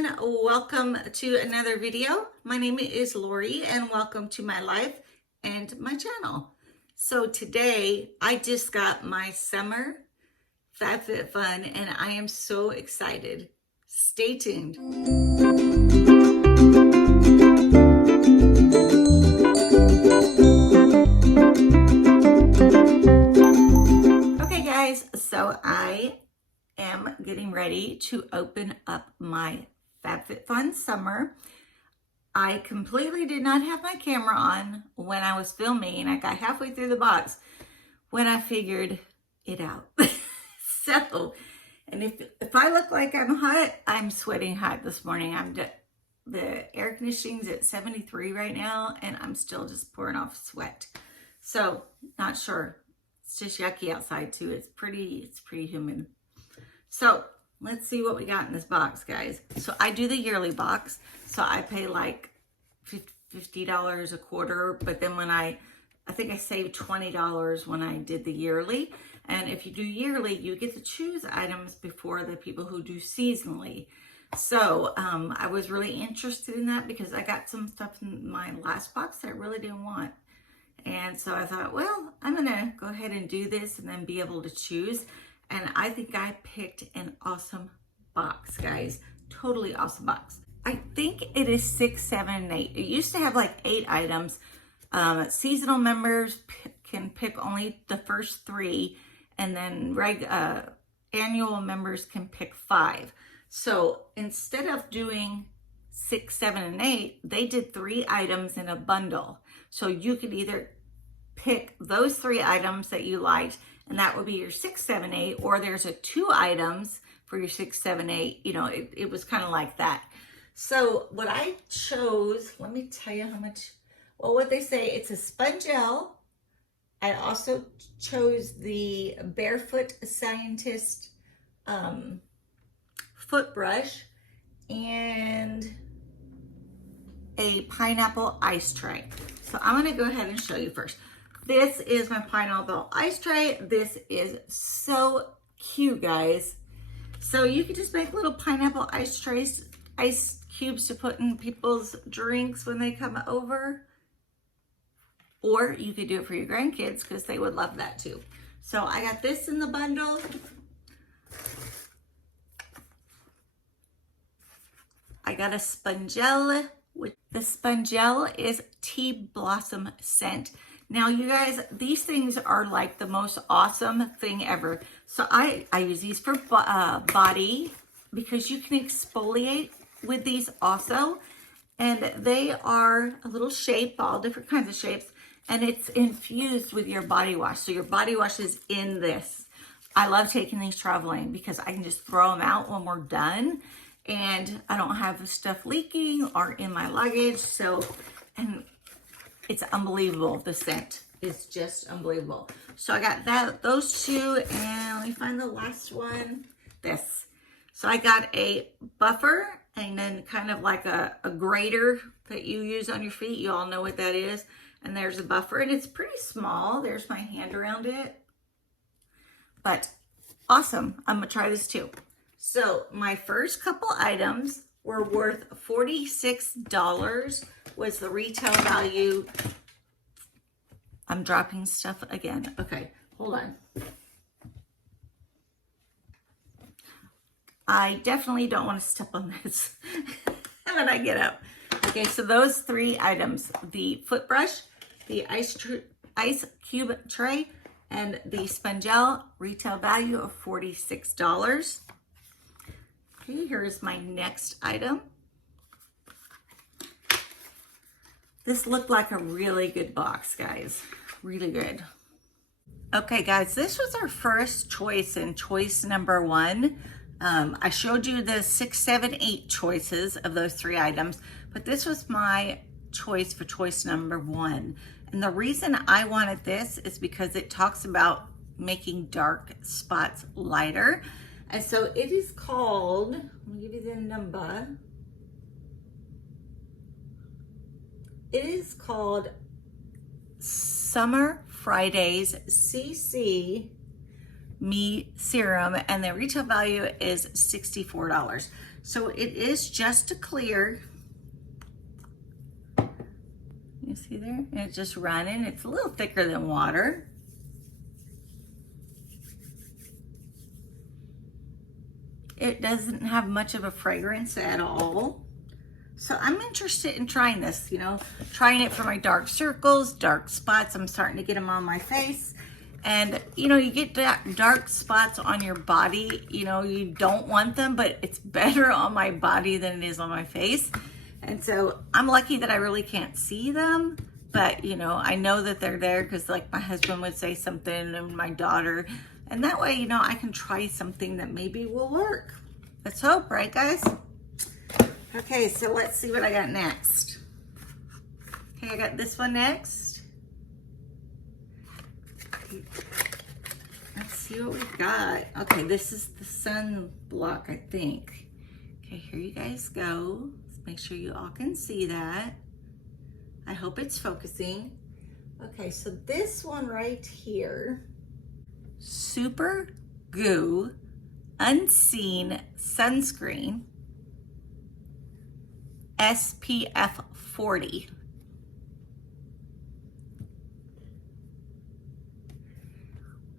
everyone, welcome to another video. My name is Lori and welcome to my life and my channel. So today I just got my summer FabFitFun and I am so excited. Stay tuned. Okay guys, so I am getting ready to open up my FabFitFun summer. I completely did not have my camera on when I was filming. I got halfway through the box when I figured it out. So, and if I look like I'm hot, I'm sweating hot this morning. The air conditioning's at 73 right now and I'm still just pouring off sweat. So, not sure. It's just yucky outside too. It's pretty humid. So let's see what we got in this box, guys. So I do the yearly box. So I pay like $50 a quarter, but then when I think I saved $20 when I did the yearly. And if you do yearly, you get to choose items before the people who do seasonally. So I was really interested in that because I got some stuff in my last box that I really didn't want. And so I thought, well, I'm gonna go ahead and do this and then be able to choose. And I think I picked an awesome box, guys. Totally awesome box. I think it is 6, 7, and 8. It used to have like 8 items. Seasonal members can pick only the first 3, and then annual members can pick 5. So instead of doing 6, 7, and 8, they did 3 items in a bundle. So you could either pick those 3 items that you liked, and that would be your 6, 7, 8, or there's 2 items for your 6, 7, 8. You know, it was kind of like that. So what I chose, let me tell you how much, well, what they say, it's a sponge gel. I also chose the Barefoot Scientist foot brush and a pineapple ice tray. So I'm going to go ahead and show you first. This is my pineapple ice tray. This is so cute, guys. So you can just make little pineapple ice trays, ice cubes to put in people's drinks when they come over. Or you could do it for your grandkids because they would love that too. So I got this in the bundle. I got a spongelle. The spongelle is tea blossom scent. Now, you guys, these things are like the most awesome thing ever. So I use these for body because you can exfoliate with these also. And they are a little shape, all different kinds of shapes. And it's infused with your body wash. So your body wash is in this. I love taking these traveling because I can just throw them out when we're done. And I don't have the stuff leaking or in my luggage. So, and it's unbelievable. The scent is just unbelievable. So I got those 2, and let me find the last one. This. So I got a buffer and then kind of like a grater that you use on your feet. You all know what that is. And there's a buffer, and it's pretty small. There's my hand around it. But awesome. I'm gonna try this too. So my first couple items were worth $46 was the retail value. I'm dropping stuff again. Okay, hold on. I definitely don't want to step on this when I get up. Okay, so those 3 items, the foot brush, the ice cube tray, and the spongelle, retail value of $46. Okay, here's my next item. This looked like a really good box, guys. Really good. Okay, guys, this was our first choice and choice number 1. I showed you the 6, 7, 8 choices of those 3 items, but this was my choice for choice number 1. And the reason I wanted this is because it talks about making dark spots lighter. And so it is called, let me give you the number. It is called Summer Fridays CC Me Serum, and the retail value is $64. So it is just a clear. You see there? And it's just running. It's a little thicker than water. It doesn't have much of a fragrance at all. So I'm interested in trying this, you know, trying it for my dark circles, dark spots. I'm starting to get them on my face. And, you know, you get dark spots on your body, you know, you don't want them, but it's better on my body than it is on my face. And so I'm lucky that I really can't see them, but, you know, I know that they're there because, like, my husband would say something and my daughter, and that way, you know, I can try something that maybe will work. Let's hope, right, guys? Okay, so let's see what I got next. Okay, I got this one next. Let's see what we got. Okay, this is the sun block, I think. Okay, here you guys go. Let's make sure you all can see that. I hope it's focusing. Okay, so this one right here, Supergoop Unseen Sunscreen, SPF 40.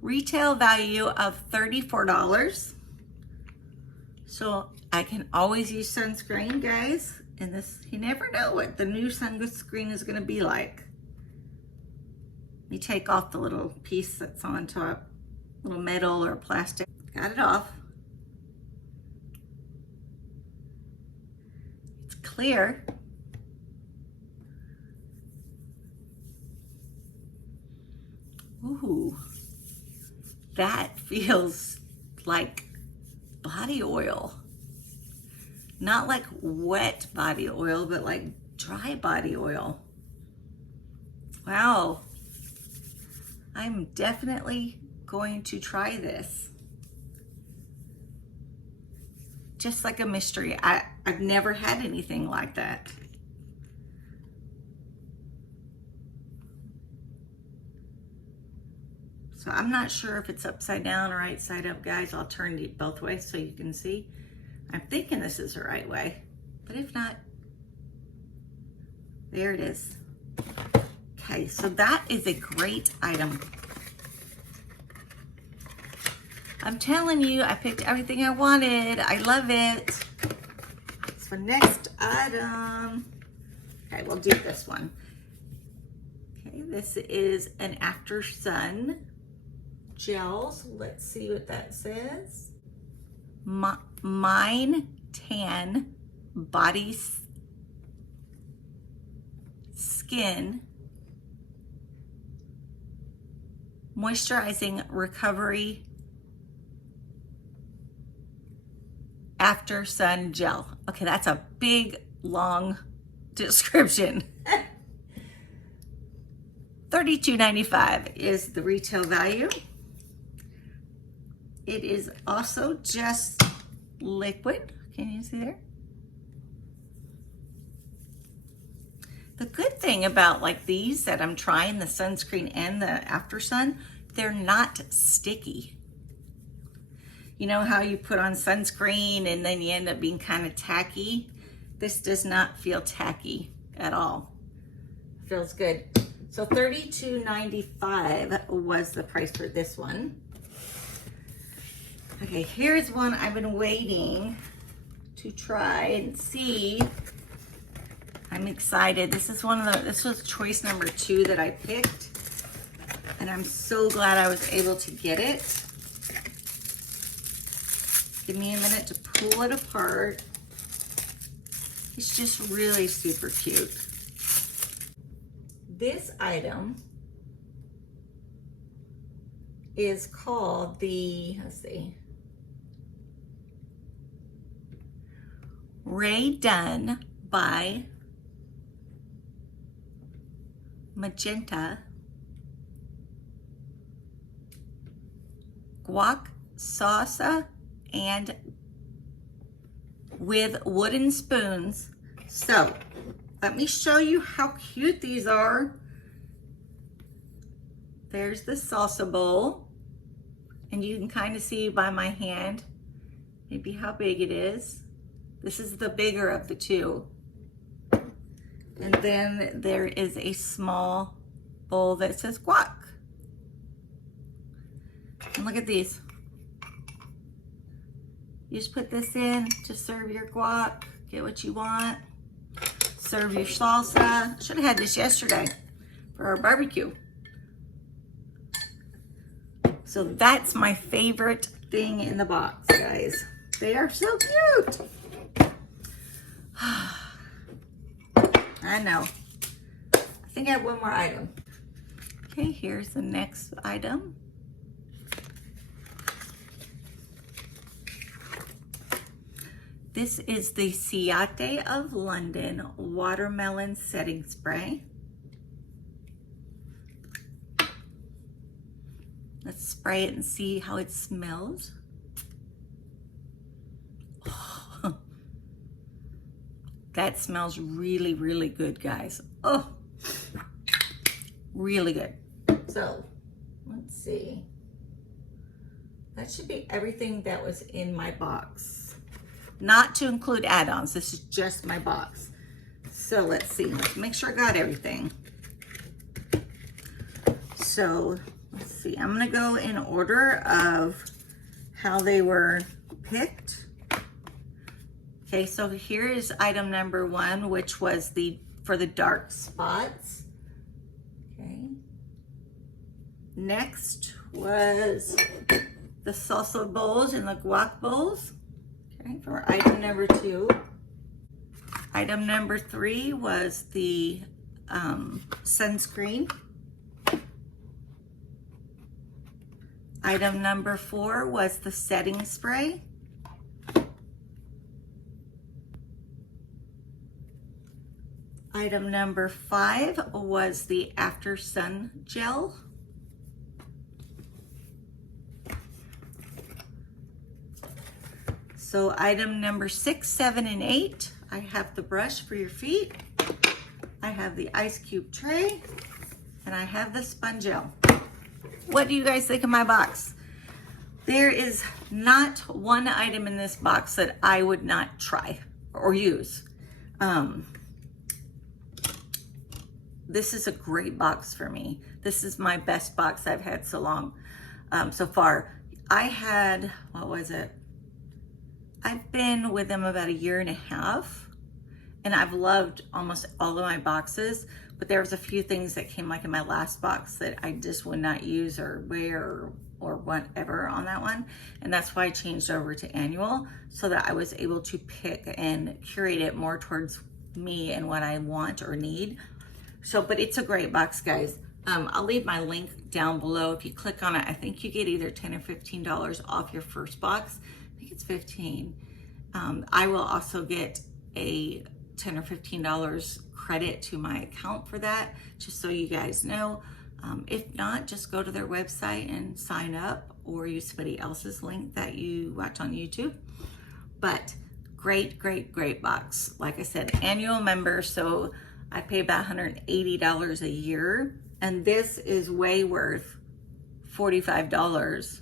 Retail value of $34. So I can always use sunscreen, guys. And this, you never know what the new sunscreen is going to be like. Let me take off the little piece that's on top, little metal or plastic. Got it off. It's clear. Ooh, that feels like body oil. Not like wet body oil, but like dry body oil. Wow. I'm definitely going to try this. Just like a mystery. I've never had anything like that. So I'm not sure if it's upside down or right side up, guys. I'll turn it both ways so you can see. I'm thinking this is the right way, but if not, there it is. Okay, so that is a great item. I'm telling you, I picked everything I wanted. I love it. So next item. Okay, we'll do this one. Okay, this is an After Sun gels. Let's see what that says. Mine Tan Body Skin Moisturizing Recovery After Sun Gel. Okay, that's a big, long description. $32.95 is the retail value. It is also just liquid. Can you see there? The good thing about like these that I'm trying, the sunscreen and the After Sun, they're not sticky. You know how you put on sunscreen and then you end up being kind of tacky? This does not feel tacky at all. Feels good. So $32.95 was the price for this one. Okay, here's one I've been waiting to try and see. I'm excited. This is this was choice number 2 that I picked. And I'm so glad I was able to get it. Give me a minute to pull it apart. It's just really super cute. This item is called the, let's see, Dunn by Magenta Guac, Salsa, and with wooden spoons. So let me show you how cute these are. There's the salsa bowl. And you can kind of see by my hand, maybe how big it is. This is the bigger of the two. And then there is a small bowl that says guac. And look at these. You just put this in to serve your guac, get what you want. Serve your salsa. Should have had this yesterday for our barbecue. So that's my favorite thing in the box, guys. They are so cute. I know. I think I have one more item. Okay, here's the next item. This is the Ciaté of London Watermelon Setting Spray. Let's spray it and see how it smells. Oh, that smells really, really good, guys. Oh, really good. So, let's see. That should be everything that was in my box. Not to include add-ons. This is just my box. So, let's see. Let's make sure I got everything. So, let's see, I'm gonna go in order of how they were picked. Okay, so here is item number 1, which was for the dark spots. Okay. Next was the salsa bowls and the guac bowls. Okay, for item number 2. Item number 3 was the sunscreen. Item number 4 was the setting spray. Item number 5 was the after sun gel. So item number 6, 7, and 8, I have the brush for your feet. I have the ice cube tray, and I have the sponge gel. What do you guys think of my box? There is not one item in this box that I would not try or use. This is a great box for me. This is my best box I've had so far. I had, what was it? I've been with them about 1.5 years, and I've loved almost all of my boxes, but there was a few things that came like in my last box that I just would not use or wear or whatever on that one. And that's why I changed over to annual, so that I was able to pick and curate it more towards me and what I want or need. So, but it's a great box, guys. I'll leave my link down below. If you click on it, I think you get either $10 or $15 off your first box. I think it's 15. I will also get a $10 or $15 credit to my account for that, just so you guys know. If not, just go to their website and sign up, or use somebody else's link that you watch on YouTube. But great, great, great box. Like I said, annual member, so I pay about $180 a year, and this is way worth $45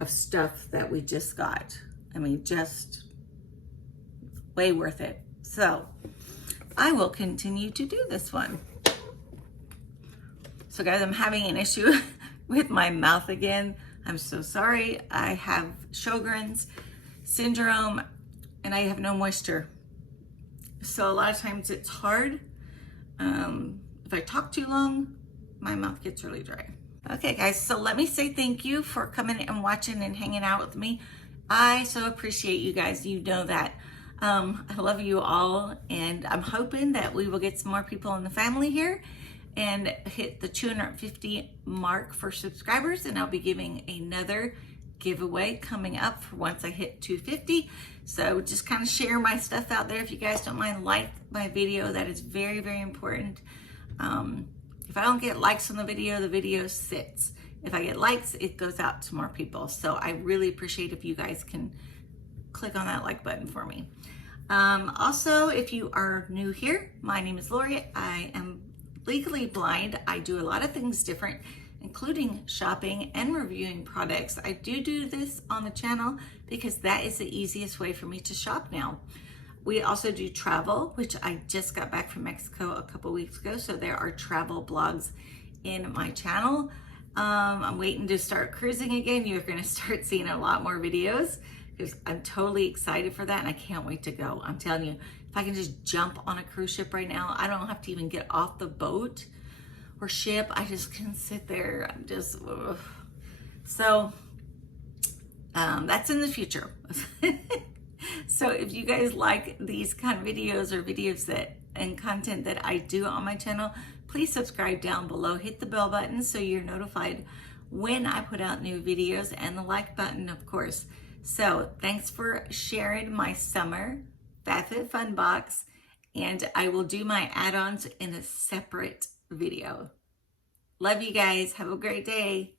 of stuff that we just got. I mean, just way worth it. So I will continue to do this one. So guys, I'm having an issue with my mouth again. I'm so sorry. I have Sjogren's syndrome, and I have no moisture. So a lot of times it's hard. If I talk too long, my mouth gets really dry. Okay guys, so let me say thank you for coming and watching and hanging out with me. I so appreciate you guys, you know that. I love you all, and I'm hoping that we will get some more people in the family here and hit the 250 mark for subscribers, and I'll be giving another giveaway coming up for once I hit 250. So just kind of share my stuff out there. If you guys don't mind, like my video. That is very, very important. If I don't get likes on the video sits. If I get likes, it goes out to more people. So I really appreciate if you guys can click on that like button for me. Also, if you are new here, my name is Lori. I am legally blind. I do a lot of things different including shopping and reviewing products. I do this on the channel because that is the easiest way for me to shop now. We also do travel, which I just got back from Mexico a couple weeks ago, so there are travel blogs in my channel. I'm waiting to start cruising again. You're gonna start seeing a lot more videos because I'm totally excited for that and I can't wait to go. I'm telling you, if I can just jump on a cruise ship right now, I don't have to even get off the boat or ship. I just can sit there. I'm just, ugh. So that's in the future. So if you guys like these kind of videos or videos that and content that I do on my channel, please subscribe down below. Hit the bell button so you're notified when I put out new videos, and the like button, of course. So thanks for sharing my summer FabFitFun box, and I will do my add-ons in a separate video. Love you guys. Have a great day.